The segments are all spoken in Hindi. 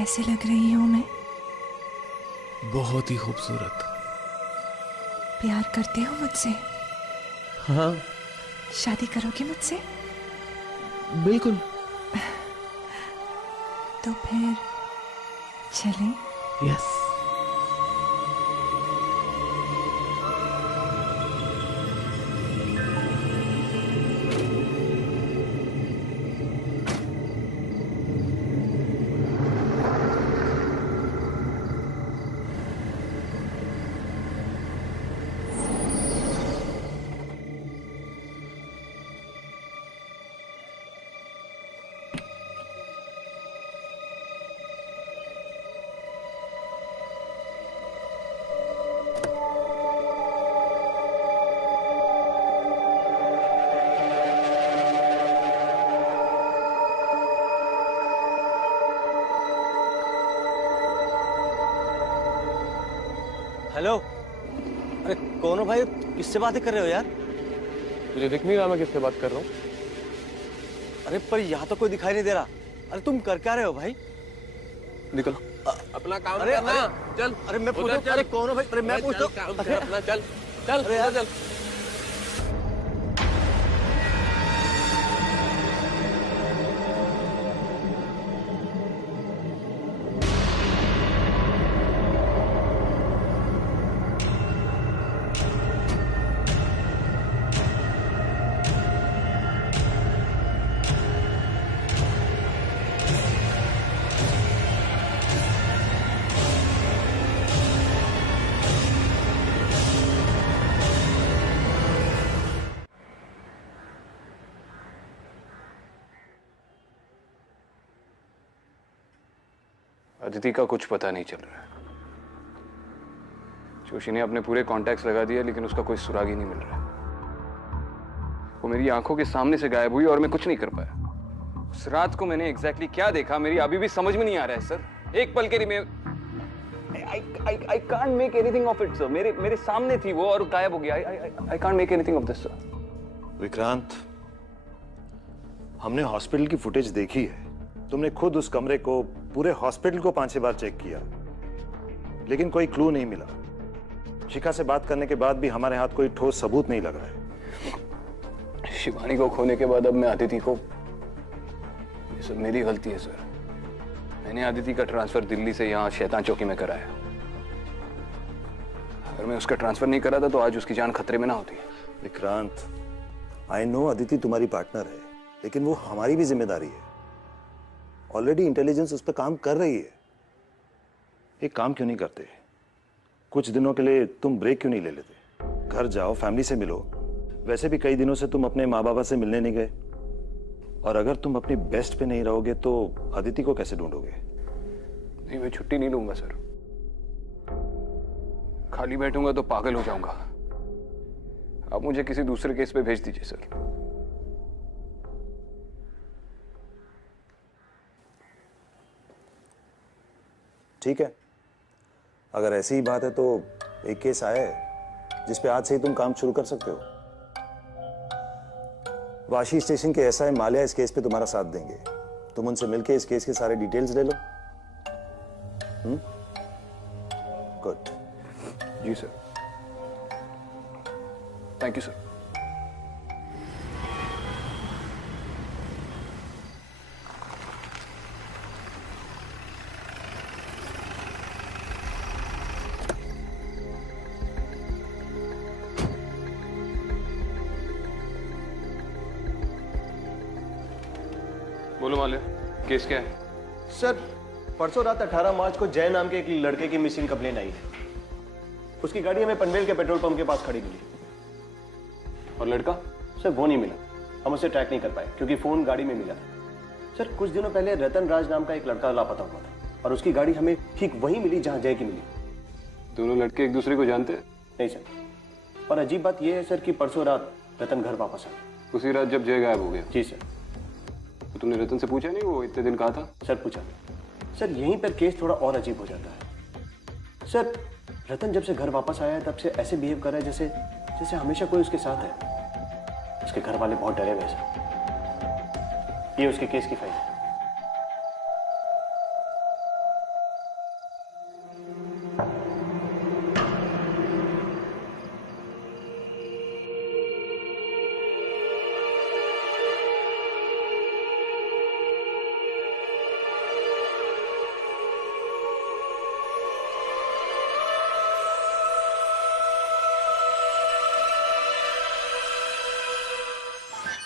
कैसे लग रही हूँ मैं? बहुत ही खूबसूरत। प्यार करते हो मुझसे? हाँ। शादी करोगे मुझसे? बिल्कुल। तो फिर चलें? यस। हेलो। अरे कौन हो भाई? किससे बातें कर रहे हो यार? मुझे दिख नहीं रहा मैं किससे बात कर रहा हूँ। अरे पर यहाँ तो कोई दिखाई नहीं दे रहा। अरे तुम कर क्या रहे हो भाई? निकलो। अपना काम अरे करना। चल। अरे मैं पूछता हूँ, अरे कौन हो भाई? अरे मैं पूछता हूँ। अरे अपना चल चल। अरे यार चल। अदिति का कुछ पता नहीं चल रहा है। जोशी ने अपने पूरे कॉन्टैक्ट्स लगा दिए लेकिन उसका कोई सुराग ही नहीं मिल रहा है। वो मेरी आंखों के सामने से गायब हुई और मैं कुछ नहीं कर पाया। उस रात को मैंने एग्जैक्टली क्या देखा मेरी अभी भी समझ में नहीं आ रहा है सर। एक पल के लिए मैं I can't make anything of it, sir. मेरे सामने थी वो और गायब हो गया। I can't make anything of this, sir. Vikrant, हमने हॉस्पिटल की फुटेज देखी है। तुमने खुद उस कमरे को, पूरे हॉस्पिटल को 5-6 बार चेक किया, लेकिन कोई क्लू नहीं मिला। शिखा से बात करने के बाद भी हमारे हाथ कोई ठोस सबूत नहीं लग रहा है। शिवानी को खोने के बाद अब मैं अदिति को, ये सब मेरी गलती है सर। मैंने अदिति का ट्रांसफर दिल्ली से यहाँ शैतान चौकी में कराया। अगर मैं उसका ट्रांसफर नहीं करा था तो आज उसकी जान खतरे में ना होती। विक्रांत, आई नो अदिति तुम्हारी पार्टनर है, लेकिन वो हमारी भी जिम्मेदारी है। ऑलरेडी इंटेलिजेंस उस पर काम कर रही है। एक काम क्यों नहीं करते? कुछ दिनों के लिए तुम ब्रेक क्यों नहीं ले लेते? घर जाओ, फैमिली से मिलो। वैसे भी कई दिनों से तुम अपने माँ बाबा से मिलने नहीं गए, और अगर तुम अपनी बेस्ट पे नहीं रहोगे तो अदिति को कैसे ढूंढोगे? नहीं, मैं छुट्टी नहीं लूंगा सर। खाली बैठूंगा तो पागल हो जाऊंगा। आप मुझे किसी दूसरे केस पे भेज दीजिए सर। ठीक है, अगर ऐसी ही बात है तो एक केस आया है जिस पे आज से ही तुम काम शुरू कर सकते हो। वाशी स्टेशन के एसआई माल्या इस केस पे तुम्हारा साथ देंगे। तुम उनसे मिलके इस केस के सारे डिटेल्स ले लो। Good. Ji sir. Thank you sir. बोलो माल्या, केस क्या है? सर, परसों रात 18 मार्च को जय नाम के एक लड़के की मिसिंग कंप्लेन आई है। उसकी गाड़ी हमें पनवेल के पेट्रोल पंप के पास खड़ी मिली। और लड़का? सर वो नहीं मिला। हम उसे ट्रैक नहीं कर पाए क्योंकि फोन गाड़ी में मिला था। सर कुछ दिनों पहले रतन राज नाम का एक लड़का लापता हुआ था और उसकी गाड़ी हमें ठीक वहीं मिली जहां जय की मिली। दोनों लड़के एक दूसरे को जानते हैं? नहीं सर। और अजीब बात यह है सर कि परसों रात रतन घर वापस आया। उसी रात जब जय गायब हो गया? जी सर। तो तुमने रतन से पूछा नहीं वो इतने दिन कहा था? सर पूछा। सर यहीं पर केस थोड़ा और अजीब हो जाता है। सर रतन जब से घर वापस आया है तब से ऐसे बिहेव कर रहा है जैसे जैसे हमेशा कोई उसके साथ है। उसके घर वाले बहुत डरे हुए सर। ये उसके केस की फाइल है।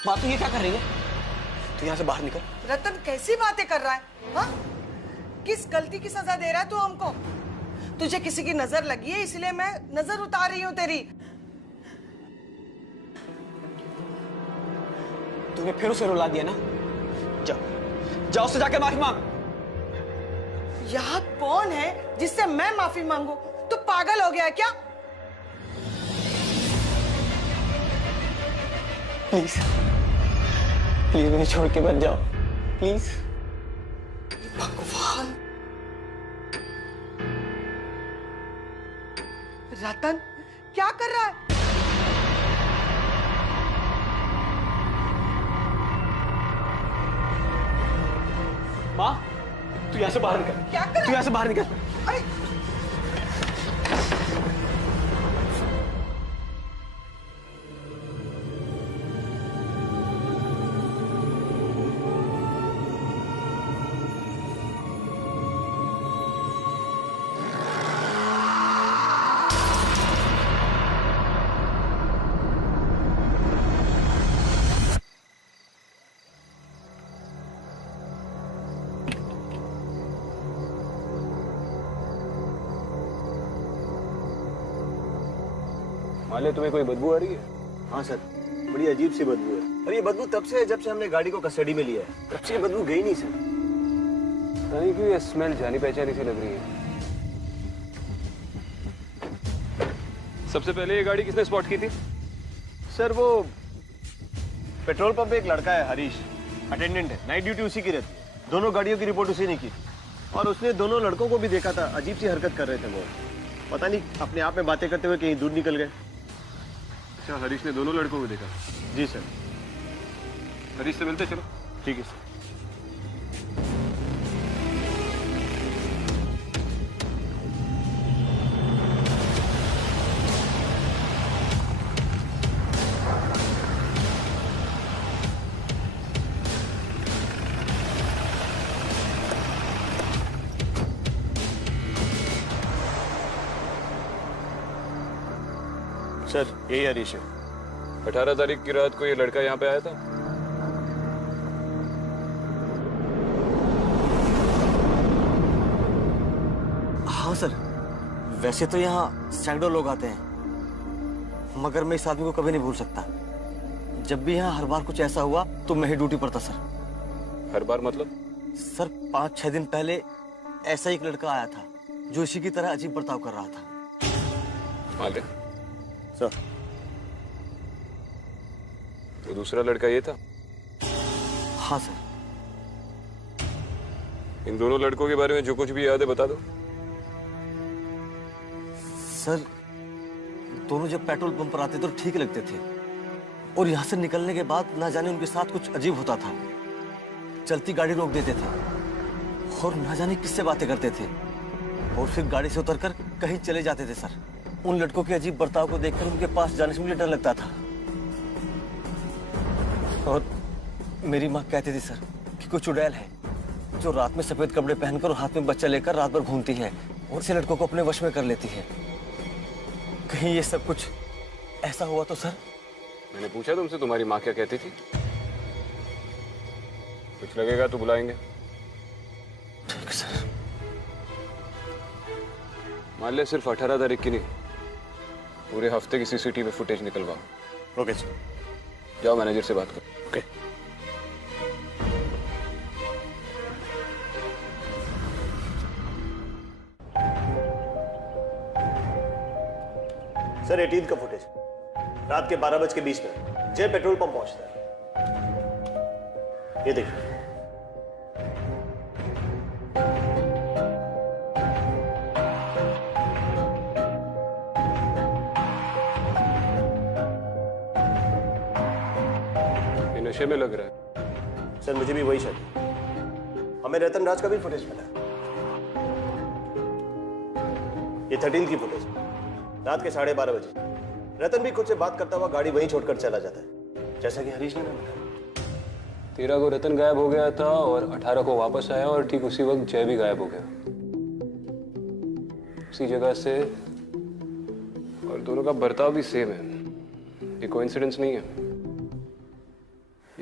माँ तू ये क्या कर रही है? तू यहाँ से बाहर निकल। रतन कैसी बातें कर रहा है? हाँ? किस गलती की सजा दे रहा है तू हमको? तुझे किसी की नजर लगी है इसलिए मैं नजर उतार रही हूँ तेरी। तूने फिर उसे रुला दिया ना? जाओ जाओ उससे जाके माफी मांग। यहाँ कौन है जिससे मैं माफी मांगू? तू पागल हो गया है क्या? प्लीज प्लीज मुझे छोड़ के मत जाओ प्लीज। भगवान, रतन क्या कर रहा है? माँ तू यहाँ से बाहर निकल। क्या कर रहा है? तू यहाँ से बाहर निकल। अरे माले तुम्हें कोई बदबू आ रही है? हाँ सर, बड़ी अजीब सी बदबू है। और ये बदबू तब से है जब से हमने गाड़ी को कस्टडी में लिया है। तब से ये बदबू गई नहीं सर। पता नहीं क्यों ये स्मेल जानी पहचानी सी लग रही है। सबसे पहले ये गाड़ी किसने स्पॉट की थी? सर वो पेट्रोल पंप पे एक लड़का है हरीश, अटेंडेंट है, नाइट ड्यूटी उसी की रहती है। दोनों गाड़ियों की रिपोर्ट उसी ने की और उसने दोनों लड़कों को भी देखा था। अजीब सी हरकत कर रहे थे वो, पता नहीं अपने आप में बातें करते हुए कहीं दूर निकल गए। अच्छा, हरीश ने दोनों लड़कों को देखा? जी सर। हरीश से मिलते चलो। ठीक है सर। सर यही हरीश है। 18 तारीख की रात को ये लड़का यहाँ पे आया था? हाँ सर, वैसे तो यहाँ सैकड़ों लोग आते हैं, मगर मैं इस आदमी को कभी नहीं भूल सकता। जब भी यहाँ हर बार कुछ ऐसा हुआ तो मैं ही ड्यूटी पर था सर। हर बार मतलब? सर 5-6 दिन पहले ऐसा एक लड़का आया था जो इसी की तरह अजीब बर्ताव कर रहा था। माले सर तो दूसरा लड़का ये था? हाँ सर। इन दोनों लड़कों के बारे में जो कुछ भी याद है बता दो। सर दोनों जब पेट्रोल पंप पर आते तो ठीक लगते थे, और यहाँ से निकलने के बाद ना जाने उनके साथ कुछ अजीब होता था। चलती गाड़ी रोक देते थे और ना जाने किससे बातें करते थे, और फिर गाड़ी से उतरकर कहीं चले जाते थे सर। उन लड़कों के अजीब बर्ताव को देखकर उनके पास जाने से मुझे डर लगता था। और मेरी माँ कहती थी सर कि कोई चुड़ैल है जो रात में सफेद कपड़े पहनकर और हाथ में बच्चा लेकर रात भर घूमती है और ऐसे लड़कों को अपने वश में कर लेती है। कहीं ये सब कुछ ऐसा हुआ तो सर? मैंने पूछा तुमसे तुम्हारी माँ क्या कहती थी? कुछ लगेगा तो बुलाएंगे। ठीक सर। मान ले सिर्फ 18 तारीख की नहीं, पूरे हफ्ते की सीसीटीवी फुटेज निकलवाओ। Okay sir. जाओ मैनेजर से बात करो। ओके। सर 18 का फुटेज रात के 12:20 जय पेट्रोल पंप पहुंचता है। ये देखिए। ये नशे में लग रहा है। सर मुझे भी वही शक है। हमें रतन राज का भी फुटेज मिला। ये 13 की फुटेज रात के 12:30 बजे। रतन भी खुद से बात करता हुआ गाड़ी वहीं छोड़कर चला जाता है, जैसा कि हरीश ने ना बताया। 13 को रतन गायब हो गया था और 18 को वापस आया, और ठीक उसी वक्त जय भी गायब हो गया उसी जगह से, और दोनों का बर्ताव भी सेम है। ये कोइंसिडेंस नहीं है।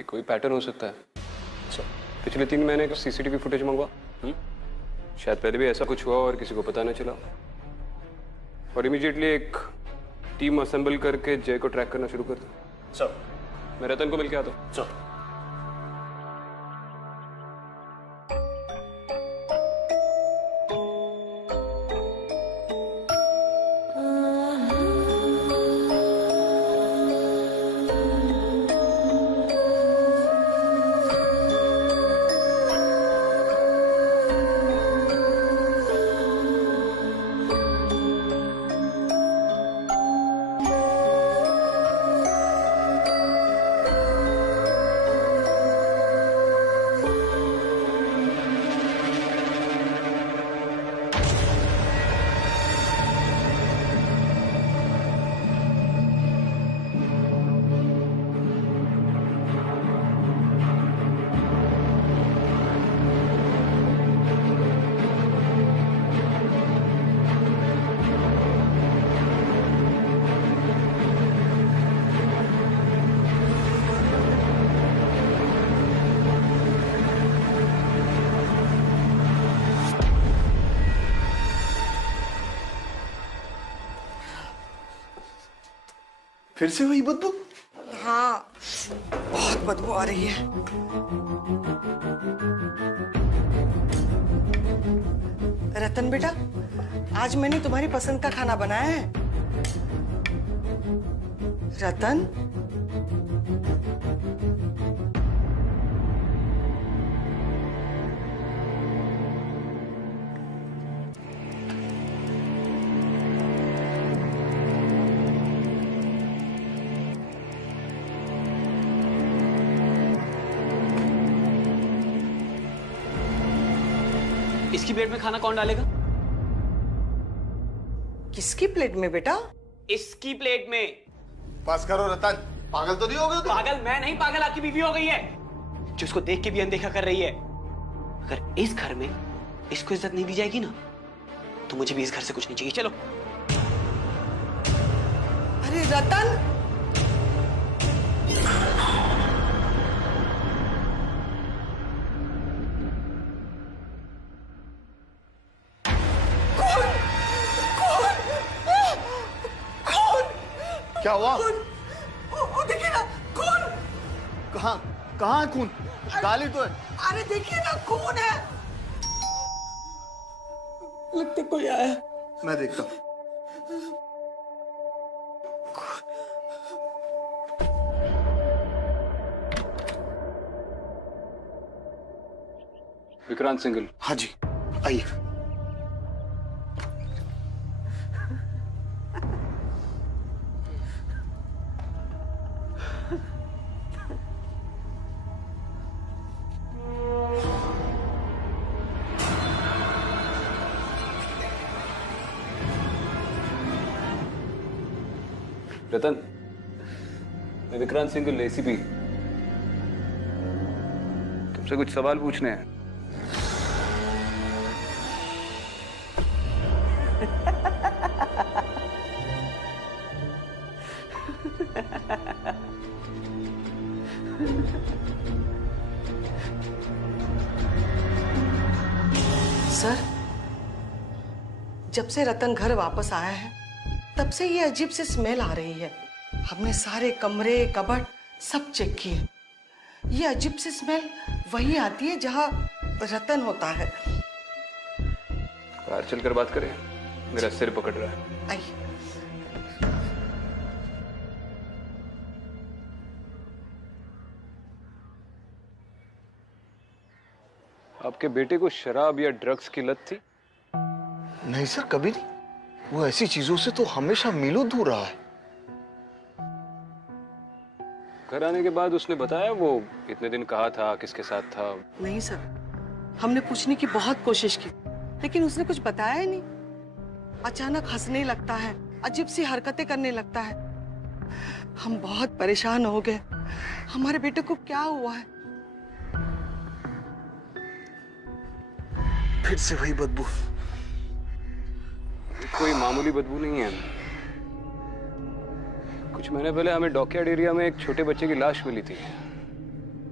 ये कोई पैटर्न हो सकता है। पिछले 3 महीने का सीसीटीवी फुटेज मंगवा। शायद पहले भी ऐसा कुछ हुआ और किसी को पता न चला। और इमीडिएटली एक टीम असेंबल करके जय को ट्रैक करना शुरू कर दो। सर। मैं रतन को मिल के आता हूँ। सर। फिर से वही बदबू? हाँ, बहुत बदबू आ रही है। रतन बेटा, आज मैंने तुम्हारी पसंद का खाना बनाया है। रतन, इसकी प्लेट में खाना कौन डालेगा? किसकी प्लेट में बेटा? इसकी प्लेट में। पास करो रतन, पागल तो नहीं हो गए तुम? पागल मैं नहीं, पागल आपकी बीवी हो गई है जो इसको देख के भी अनदेखा कर रही है। अगर इस घर में इसको इज्जत नहीं दी जाएगी ना तो मुझे भी इस घर से कुछ नहीं चाहिए। चलो। अरे रतन, क्या हुआ? वो देखिए ना, खून। कहाँ कहाँ है खून? गाली तो है। अरे देखिए ना, खून है। लगता कोई आया। मैं देखता हूँ। विक्रांत सिंघल। हाँ जी, आइए। रतन, मैं विक्रांत सिंघल, एसीपी। तुमसे कुछ सवाल पूछने हैं। सर, जब से रतन घर वापस आया है तब से ये अजीब सी स्मेल आ रही है। हमने सारे कमरे, कबर्ड सब चेक किए। ये अजीब सी स्मेल वही आती है जहाँ रतन होता है। बाहर चलकर बात करें, मेरा सिर पकड़ रहा है। आइए। आपके बेटे को शराब या ड्रग्स की लत थी? नहीं सर, कभी नहीं। वो ऐसी चीजों से तो हमेशा मीलों दूर रहा है। घर आने के बाद उसने बताया वो इतने दिन कहाँ था, किसके साथ था? नहीं सर, हमने पूछने की बहुत कोशिश की लेकिन उसने कुछ बताया ही नहीं। अचानक हंसने लगता है, अजीब सी हरकतें करने लगता है। हम बहुत परेशान हो गए। हमारे बेटे को क्या हुआ है? फिर से वही बदबू। कोई मामूली बदबू नहीं है। कुछ महीने पहले हमें डॉकयार्ड एरिया में एक छोटे बच्चे की लाश मिली थी।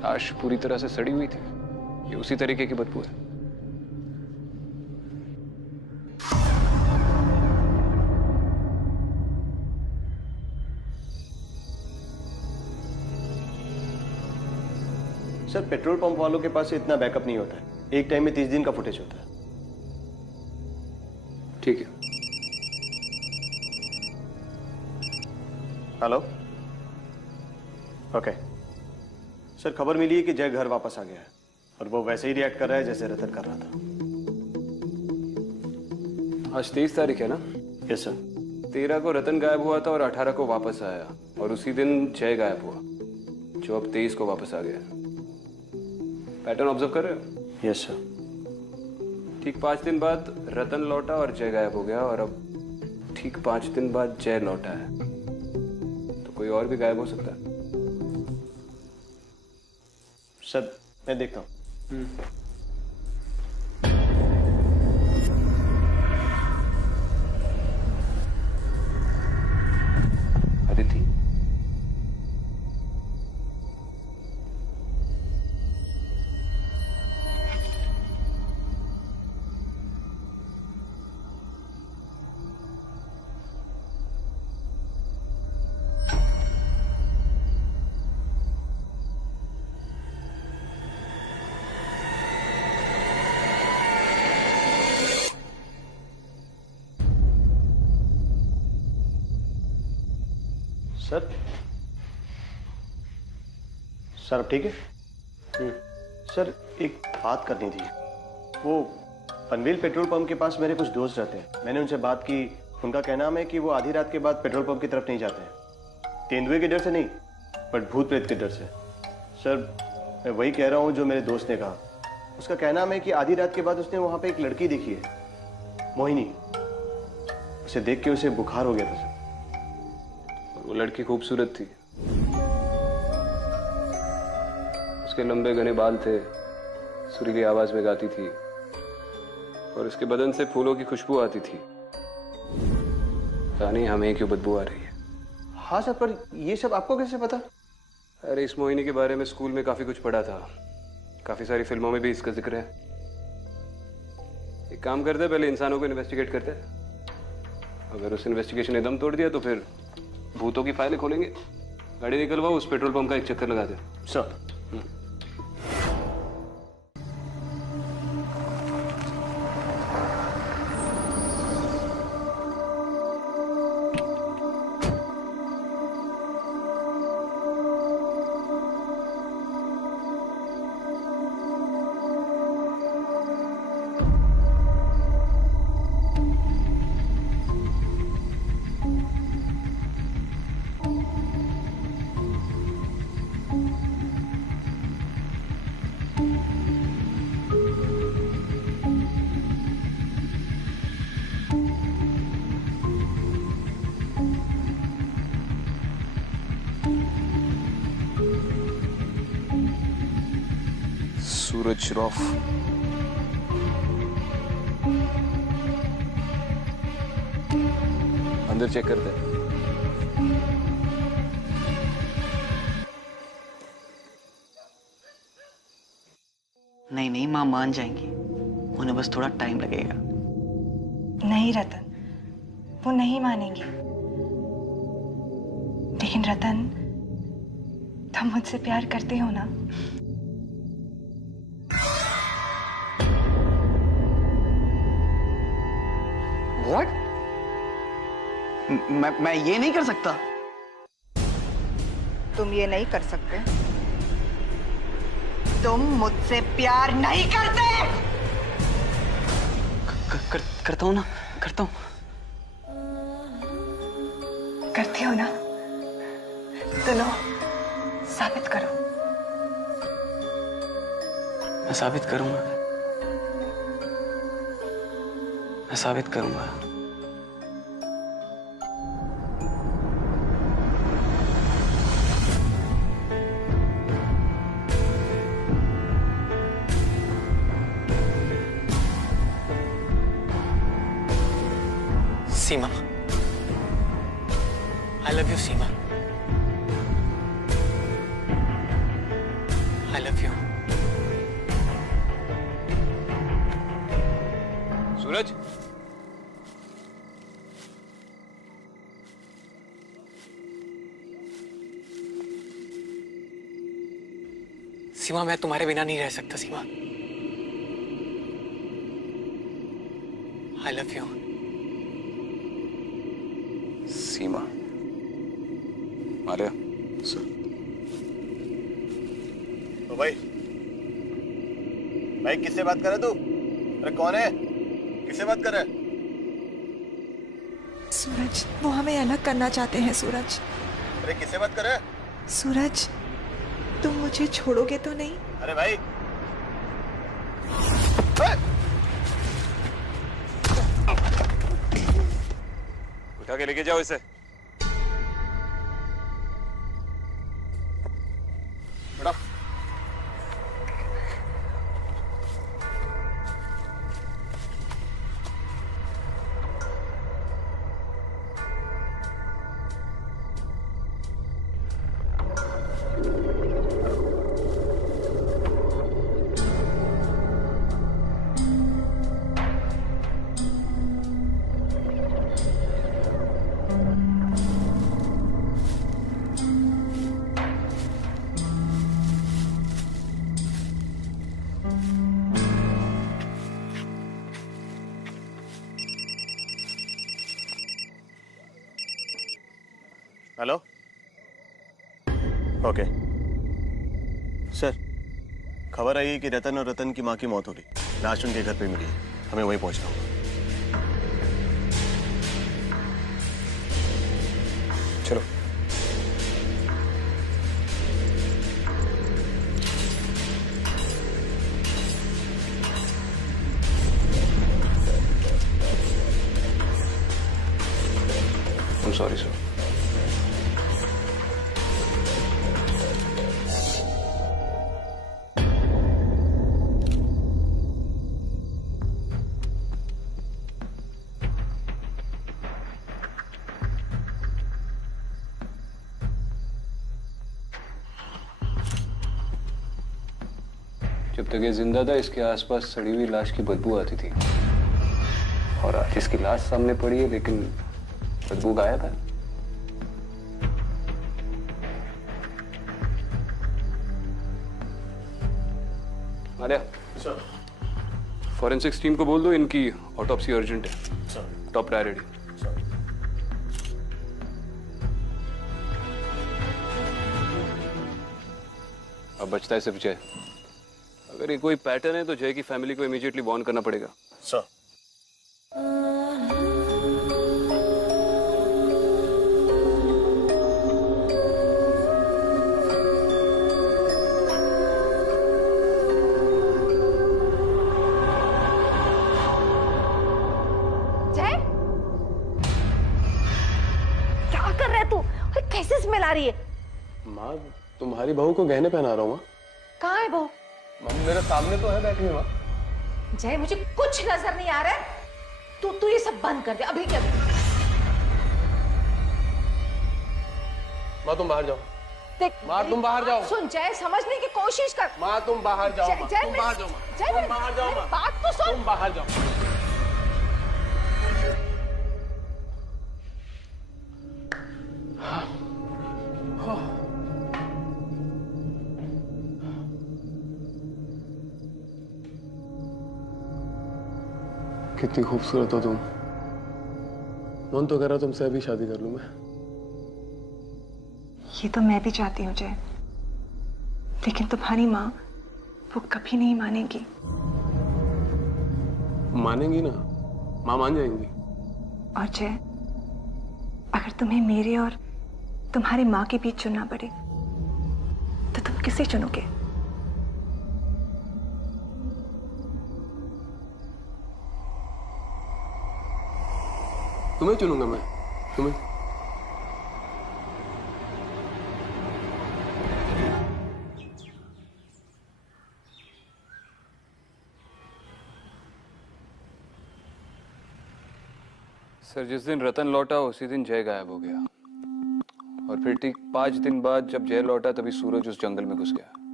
लाश पूरी तरह से सड़ी हुई थी। ये उसी तरीके की बदबू है। सर पेट्रोल पंप वालों के पास इतना बैकअप नहीं होता है। एक टाइम में 30 दिन का फुटेज होता है। ठीक है। हेलो। ओके सर, खबर मिली है कि जय घर वापस आ गया है और वो वैसे ही रिएक्ट कर रहा है जैसे रतन कर रहा था। आज 23 तारीख है ना? Yes sir. 13 को रतन गायब हुआ था और 18 को वापस आया, और उसी दिन जय गायब हुआ जो अब 23 को वापस आ गया। पैटर्न ऑब्जर्व कर रहे हो? Yes sir. ठीक 5 दिन बाद रतन लौटा और जय गायब हो गया, और अब ठीक 5 दिन बाद जय लौटा है। तो कोई और भी गायब हो सकता है। सर मैं देखता हूँ। अदिति, सर सर अब ठीक है? सर एक बात करनी थी। वो पनवेल पेट्रोल पंप के पास मेरे कुछ दोस्त रहते हैं। मैंने उनसे बात की। उनका कहना है कि वो आधी रात के बाद पेट्रोल पंप की तरफ नहीं जाते हैं। तेंदुए के डर से नहीं, बट भूत प्रेत के डर से। सर मैं वही कह रहा हूँ जो मेरे दोस्त ने कहा। उसका कहना है कि आधी रात के बाद उसने वहाँ पे एक लड़की देखी है, मोहिनी। उसे देख के उसे बुखार हो गया था सर। वो लड़की खूबसूरत थी। उसके लंबे घने बाल थे, सुरीली आवाज में गाती थी, और उसके बदन से फूलों की खुशबू आती थी। पता नहीं हमें क्यों बदबू आ रही है। हाँ सर, पर ये सब आपको कैसे पता? अरे इस मोहिनी के बारे में स्कूल में काफी कुछ पढ़ा था। काफी सारी फिल्मों में भी इसका जिक्र है। एक काम करते हैं, पहले इंसानों को इन्वेस्टिगेट करते हैं। अगर उस इन्वेस्टिगेशन ने दम तोड़ दिया तो फिर भूतों की फाइलें खोलेंगे। गाड़ी निकलवाओ, उस पेट्रोल पंप का एक चक्कर लगा दे। सर सूरज श्रॉफ। अंदर चेक करते हैं। नहीं नहीं, माँ मान जाएंगी। उन्हें बस थोड़ा टाइम लगेगा। नहीं रतन, वो नहीं मानेंगी। लेकिन रतन, तुम मुझसे प्यार करते हो ना? What? मैं ये नहीं कर सकता। तुम ये नहीं कर सकते। तुम मुझसे प्यार नहीं करते। करता हूँ ना, करता हूँ। करते हो ना? तो लो, साबित करो। मैं साबित करूंगा। मैं साबित करूंगा। सीमा, I love you, Seema. I love you. सूरज, सीमा, मैं तुम्हारे बिना नहीं रह सकता सीमा। I love you. Seema, Arya, sir. तो भाई किससे बात कर रहा तू? अरे कौन है? किससे बात कर रहा है? सूरज, वो हमें अलग करना चाहते हैं। सूरज, अरे किससे बात कर रहा है? सूरज, तुम मुझे छोड़ोगे तो नहीं? अरे भाई उठा के लेके जाओ इसे। बड़ा हेलो। ओके सर, खबर आई है कि रतन और रतन की माँ की मौत हो गई। लाश उनके घर पे मिली है। हमें वहीं पहुंचना होगा। चलो। I'm sorry, sir. जब तक ये जिंदा था, इसके आसपास सड़ी हुई लाश की बदबू आती थी। और आज इसकी लाश सामने पड़ी है, लेकिन बदबू गायब है। आर्या, सर। फॉरेंसिक्स टीम को बोल दो, इनकी ऑटोप्सी अर्जेंट है। सर। Top priority. सर। अब बचता है सिर्फ जय। अगर ये कोई पैटर्न है तो जय की फैमिली को इमीडिएटली वार्न करना पड़ेगा। सर। जय, क्या कर रहा है तू? और कैसे स्मेल आ रही है? माँ, तुम्हारी बहू को गहने पहना रहा हूँ। माँ, कहाँ है वो? मेरे सामने तो है बैठी हुई। माँ, जय, मुझे कुछ नजर नहीं आ रहा है। तू ये सब बंद कर दे अभी के अभी। माँ तुम बाहर जाओ। देख, माँ तुम बाहर जाओ। सुन जय, समझने की कोशिश कर। माँ तुम बाहर जाओ। माँ जय, तुम बाहर जाओ। जय, तुम बाहर जाओ। मेरी बात तो सुन। तुम बाहर जाओ। कितनी खूबसूरत हो तुम। मन तो कर रहा तुमसे अभी शादी कर लूं मैं। ये तो मैं भी चाहती हूँ जय, लेकिन तुम्हारी माँ वो कभी नहीं मानेगी। मानेंगी ना, माँ मान जाएंगी। और जय, अगर तुम्हें मेरे और तुम्हारी माँ के बीच चुनना पड़े तो तुम किसे चुनोगे? तुम्हें चुनूंगा मैं, तुम्हें। सर, जिस दिन रतन लौटा उसी दिन जय गायब हो गया। और फिर ठीक 5 दिन बाद जब जय लौटा तभी सूरज उस जंगल में घुस गया।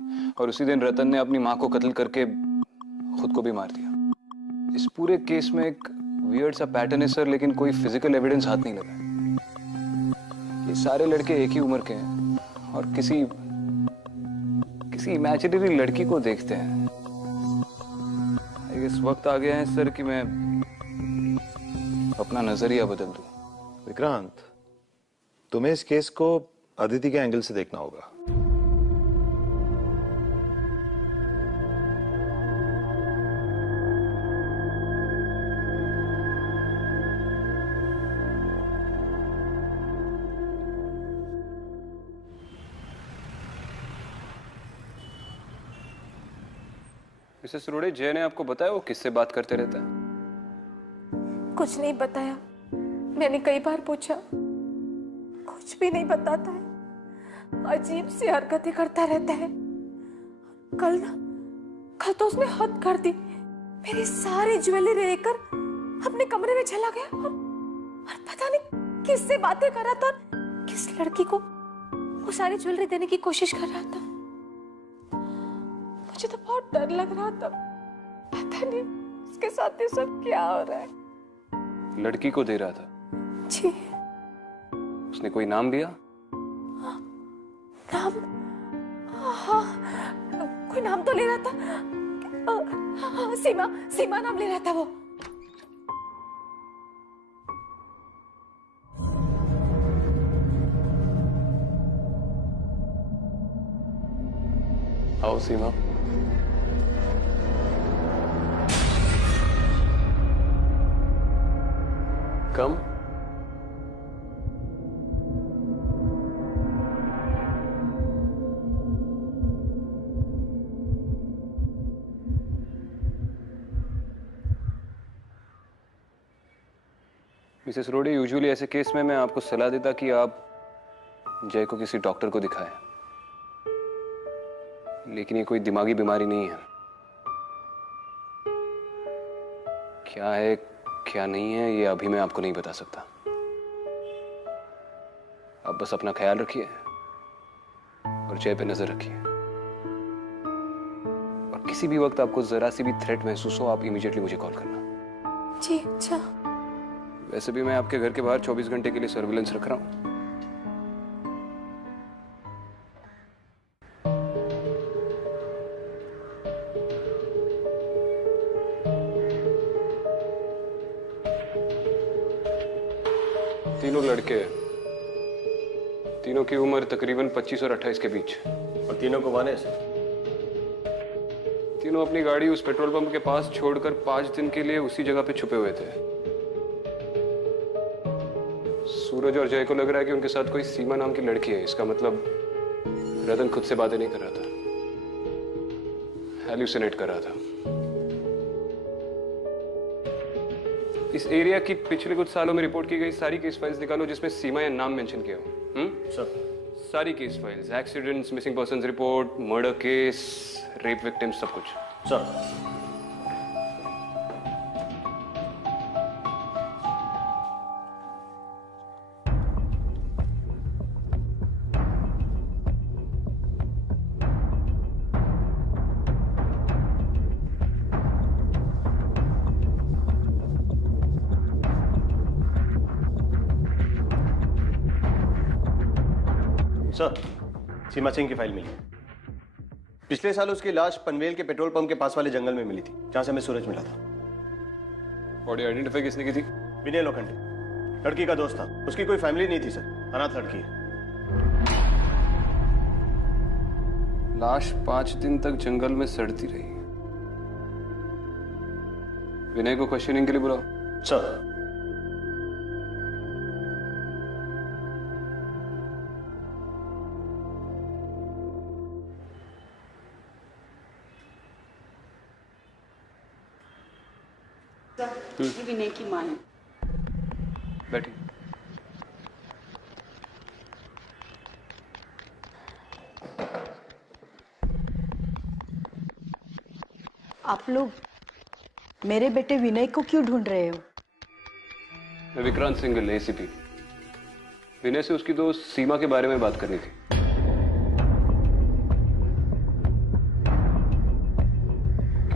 और उसी दिन रतन ने अपनी माँ को कत्ल करके खुद को भी मार दिया। इस पूरे केस में एक वियर्ड सा पैटर्न है सर, लेकिन कोई फिजिकल एविडेंस हाथ नहीं लगा। ये सारे लड़के एक ही उम्र के हैं और किसी इमेजिनरी लड़की को देखते हैं। इस वक्त आ गया है सर कि मैं अपना नजरिया बदल दूं। विक्रांत, तुम्हें इस केस को अदिति के एंगल से देखना होगा। मिसेस रोड़े, जय ने आपको बताया वो किससे बात करते रहता है? कुछ नहीं बताया। मैंने कई बार पूछा, कुछ भी नहीं बताता है। अजीब सी हरकतें करता रहता है। कल तो उसने हद कर दी। मेरी सारी ज्वेलरी लेकर अपने कमरे में चला गया और पता नहीं किससे बातें कर रहा था और किस लड़की को वो सारी ज्वेलरी देने की कोशिश कर रहा था। मुझे तो बहुत डर लग रहा था। पता नहीं उसके साथ ये सब क्या हो रहा है। लड़की को दे रहा था? जी। उसने कोई नाम लिया? नाम? हाँ, कोई नाम तो ले रहा था। हाँ, सीमा नाम ले रहा था वो। आओ सीमा। कम। मिसेस रोड़े, यूजुअली ऐसे केस में मैं आपको सलाह देता कि आप जय को किसी डॉक्टर को दिखाएं, लेकिन ये कोई दिमागी बीमारी नहीं है। क्या है क्या नहीं है ये अभी मैं आपको नहीं बता सकता। आप बस अपना ख्याल रखिए और जय पे नजर रखिए, और किसी भी वक्त आपको जरा सी भी थ्रेट महसूस हो आप इमीडिएटली मुझे कॉल करना। जी अच्छा। वैसे भी मैं आपके घर के बाहर 24 घंटे के लिए सर्विलेंस रख रहा हूं। तीनों लड़के, तीनों की उम्र तकरीबन 25 और 28 के बीच। और तीनों को माने सर? तीनों अपनी गाड़ी उस पेट्रोल पंप के पास छोड़कर 5 दिन के लिए उसी जगह पे छुपे हुए थे। सूरज और जय को लग रहा है कि उनके साथ कोई सीमा नाम की लड़की है। इसका मतलब रतन खुद से बातें नहीं कर रहा था, हैल्यूसिनेट कर रहा था। इस एरिया की पिछले कुछ सालों में रिपोर्ट की गई सारी केस फाइल्स निकालो जिसमें सीमा या नाम मेंशन किया हो। सर, सारी case files, accidents, missing persons report, murder case, rape victims, सब कुछ। सर, सर, सीमा सिंह की फाइल मिली। पिछले साल उसकी लाश पनवेल के पेट्रोल पंप के पास वाले जंगल में मिली थी, जहां से हमें सूरज मिला था। बॉडी आइडेंटिफाई किसने की थी? विनय लोखंडे, लड़की का दोस्त था। उसकी कोई फैमिली नहीं थी सर, अनाथ लड़की है। लाश 5 दिन तक जंगल में सड़ती रही। विनय को क्वेश्चनिंग के लिए बुलाओ। सर। ये विनय की मां है। बैठी। आप लोग मेरे बेटे विनय को क्यों ढूंढ रहे हो? मैं विक्रांत सिंघल, एसीपी। विनय से उसकी दोस्त सीमा के बारे में बात करनी थी।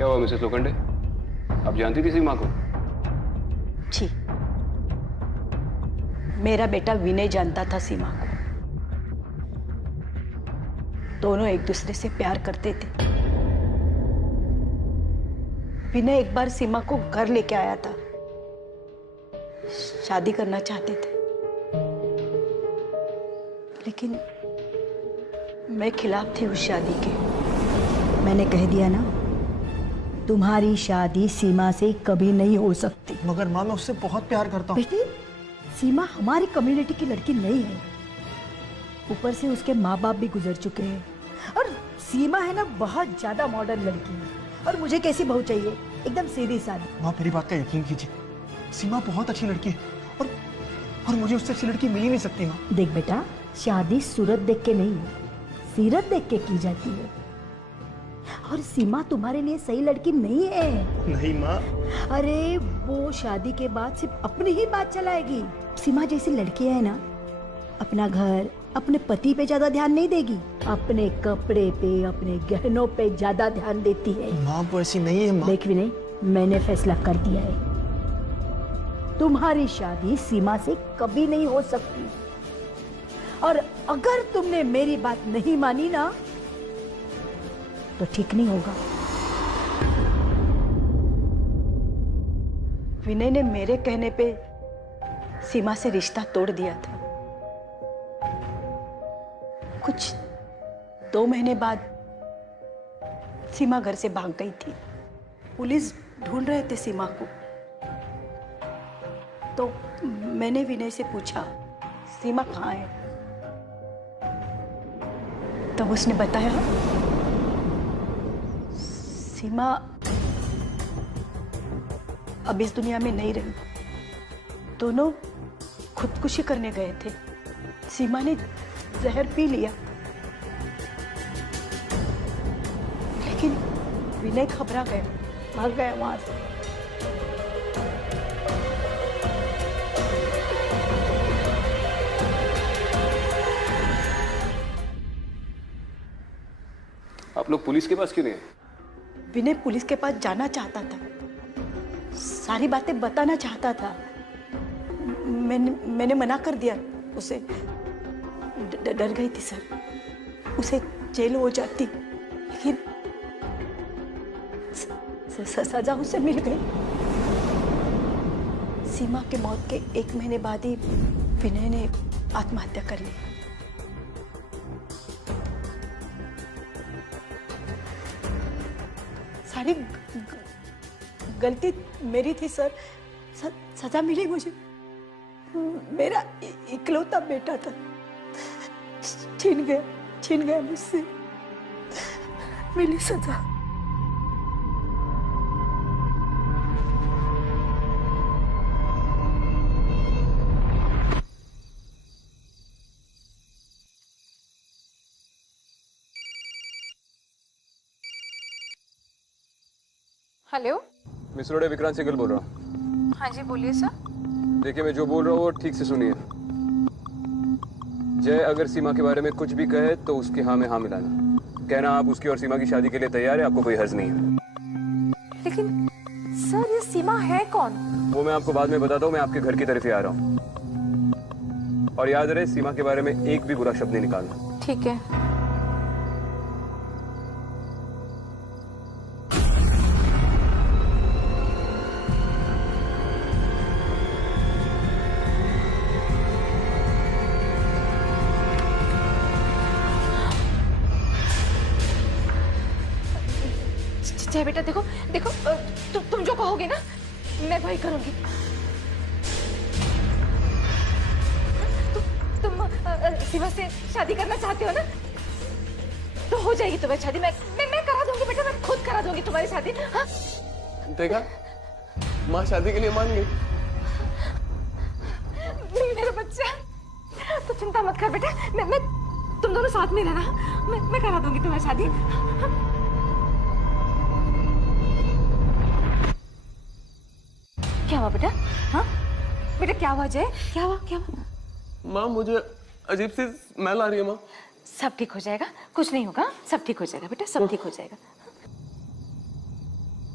क्या हुआ मिसेस लोखंडे? आप जानती थी सीमा को? जी, मेरा बेटा विनय जानता था सीमा को। दोनों एक दूसरे से प्यार करते थे। विनय एक बार सीमा को घर लेके आया था, शादी करना चाहते थे, लेकिन मैं खिलाफ थी उस शादी के। मैंने कह दिया ना, तुम्हारी शादी सीमा से कभी नहीं हो सकती। मगर माँ, मैं उससे बहुत प्यार करता हूँ। बेटी, सीमा हमारी कम्युनिटी की लड़की नहीं है। ऊपर से उसके माँ बाप भी गुजर चुके हैं, और सीमा है ना बहुत ज्यादा मॉडर्न लड़की है। और मुझे कैसी बहू चाहिए? एकदम सीधी सादी। माँ, मेरी बात का यकीन कीजिए, सीमा बहुत अच्छी लड़की है, और मुझे उससे अच्छी लड़की मिल ही नहीं सकती माँ। देख बेटा, शादी सूरत देख के नहीं, सीरत देख के की जाती है। और सीमा तुम्हारे लिए सही लड़की नहीं है। नहीं माँ। अरे वो शादी के बाद सिर्फ अपनी ही बात चलाएगी। सीमा जैसी लड़की है ना, अपना घर, अपने पति पे ज्यादा ध्यान नहीं देगी, अपने कपड़े पे, अपने गहनों पे ज्यादा ध्यान देती है। माँ, वो ऐसी नहीं है माँ। देख विनय, मैंने फैसला कर दिया है, तुम्हारी शादी सीमा से कभी नहीं हो सकती। और अगर तुमने मेरी बात नहीं मानी ना, तो ठीक नहीं होगा। विनय ने मेरे कहने पे सीमा से रिश्ता तोड़ दिया था। कुछ 2 महीने बाद सीमा घर से भाग गई थी। पुलिस ढूंढ रहे थे सीमा को। तो मैंने विनय से पूछा, सीमा कहाँ है? तब उसने बताया, सीमा अब इस दुनिया में नहीं रही। दोनों खुदकुशी करने गए थे। सीमा ने जहर पी लिया, लेकिन विनय घबरा गया, भाग गया वहां से। आप लोग पुलिस के पास क्यों नहीं आए? विनय पुलिस के पास जाना चाहता था, सारी बातें बताना चाहता था। मैंने मना कर दिया उसे। डर गई थी सर, उसे जेल हो जाती, लेकिन सजा उसे मिल गई। सीमा के मौत के 1 महीने बाद ही विनय ने आत्महत्या कर ली। सारी गलती मेरी थी सर, सजा मिली मुझे। मेरा इकलौता बेटा था, छीन गया मुझसे, मिली सजा। हेलो, मिस रोडे, विक्रांत सिंगल बोल रहा हूँ। हाँ जी बोलिए सर। देखिए, मैं जो बोल रहा हूँ वो ठीक से सुनिए। जय अगर सीमा के बारे में कुछ भी कहे तो उसके हाँ में हाँ मिलाना। कहना आप उसकी और सीमा की शादी के लिए तैयार है, आपको कोई हर्ज नहीं है। लेकिन सर, ये सीमा है कौन? वो मैं आपको बाद में बताता हूँ। मैं आपके घर की तरफ ही आ रहा हूँ। और याद रहे, सीमा के बारे में एक भी बुरा शब्द नहीं निकालना। ठीक है। जय बेटा, देखो देखो, तुम जो कहोगे ना मैं वही करूंगी। तुम सीमा से शादी करना चाहते हो ना, तो हो जाएगी तुम्हारी शादी। मैं करा दूंगी बेटा, मैं खुद करा दूंगी तुम्हारी शादी। हाँ? देखा, माँ शादी के लिए मान गई। मेरा बच्चा, तो चिंता मत कर बेटा, मैं तुम दोनों साथ में रहना। मैं करा दूंगी तुम्हारी शादी। हाँ? क्या हुआ बेटा? हाँ बेटा, क्या हुआ जय? क्या हुआ? माँ, मुझे अजीब सी स्मेल आ रही है माँ। सब ठीक हो जाएगा, कुछ नहीं होगा, सब ठीक हो जाएगा बेटा, सब ठीक हो जाएगा।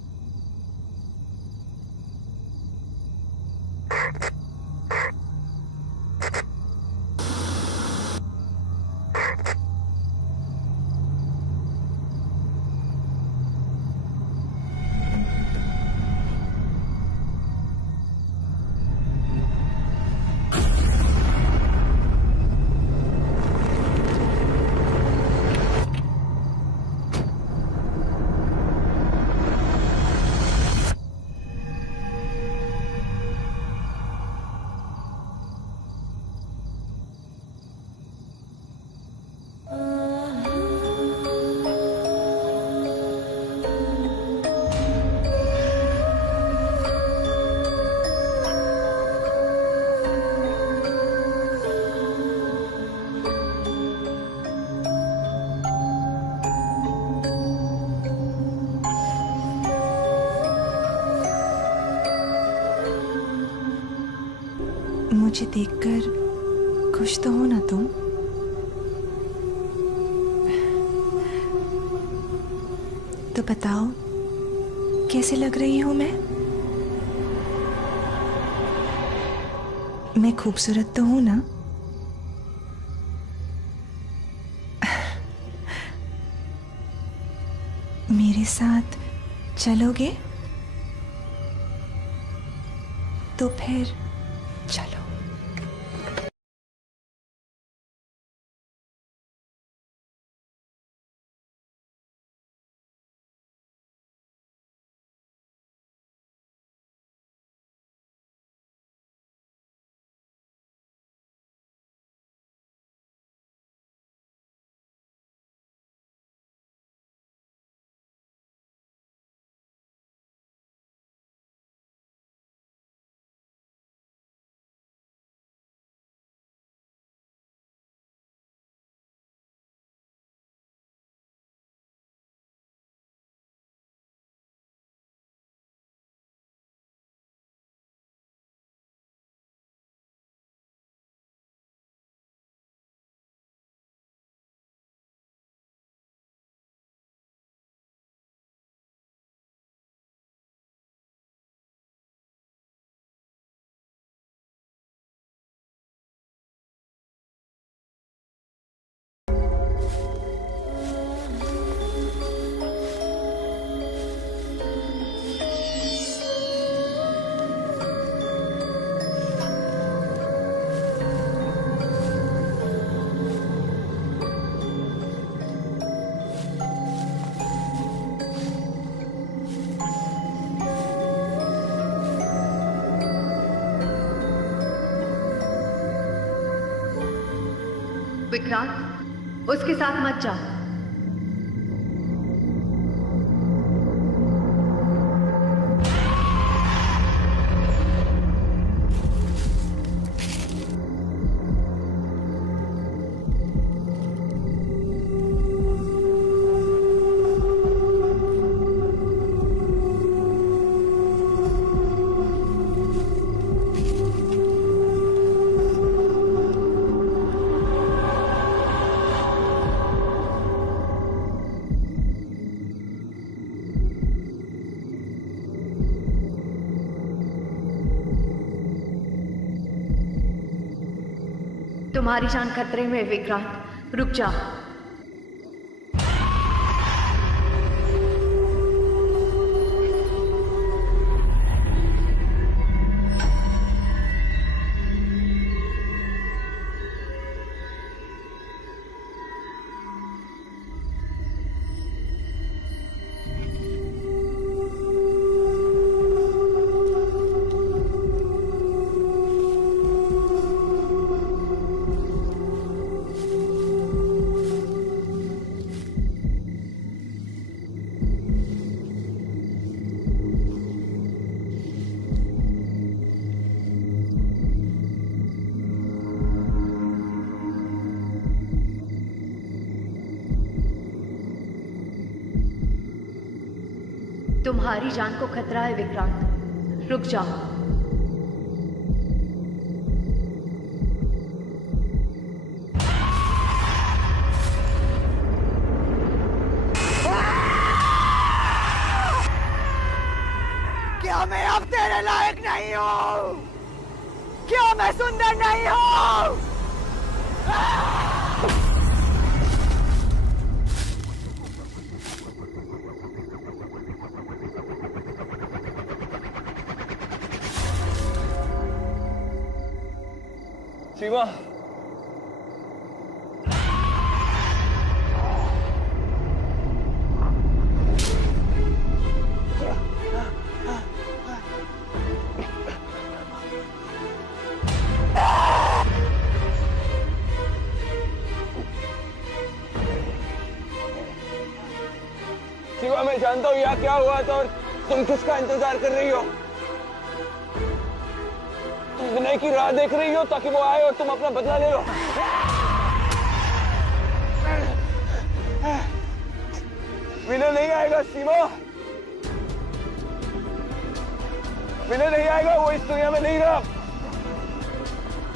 मुझे देखकर खुश तो हो ना तुम? तो बताओ कैसे लग रही हूं मैं खूबसूरत तो हूं ना? मेरे साथ चलोगे? तो फिर चलो। विक्रांत, उसके साथ मत जाओ। तुम्हारी जान खतरे में, विक्रांत, रुक जा। तुम्हारी जान को खतरा है, विक्रांत, रुक जाओ। क्या मैं अब तेरे लायक नहीं हूँ? क्या मैं सुंदर नहीं हूँ? सीमा, सीमा, मैं जानता हूँ यहाँ क्या हुआ था और तुम किसका इंतजार कर रही हो। तुम विनय की राह देख रही हो ताकि वो आए और तुम अपना बदला ले लो। विनय नहीं आएगा सीमा, विनय नहीं आएगा, वो इस दुनिया में नहीं रहा।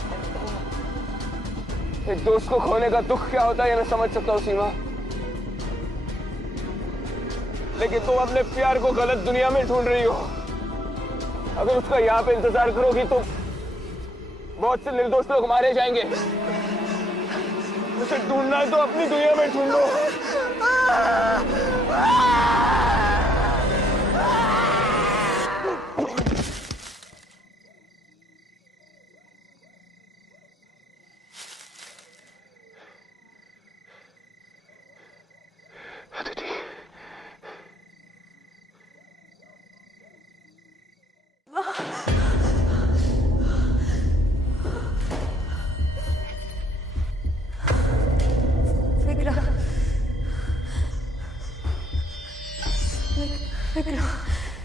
एक दोस्त को खोने का दुख क्या होता है ये मैं समझ सकता हूँ सीमा, लेकिन तुम अपने प्यार को गलत दुनिया में ढूंढ रही हो। अगर उसका यहाँ पे इंतजार करोगी तो बहुत से निर्दोष लोग मारे जाएंगे। उसे ढूंढना है तो अपनी दुनिया में ढूंढो। विक्रम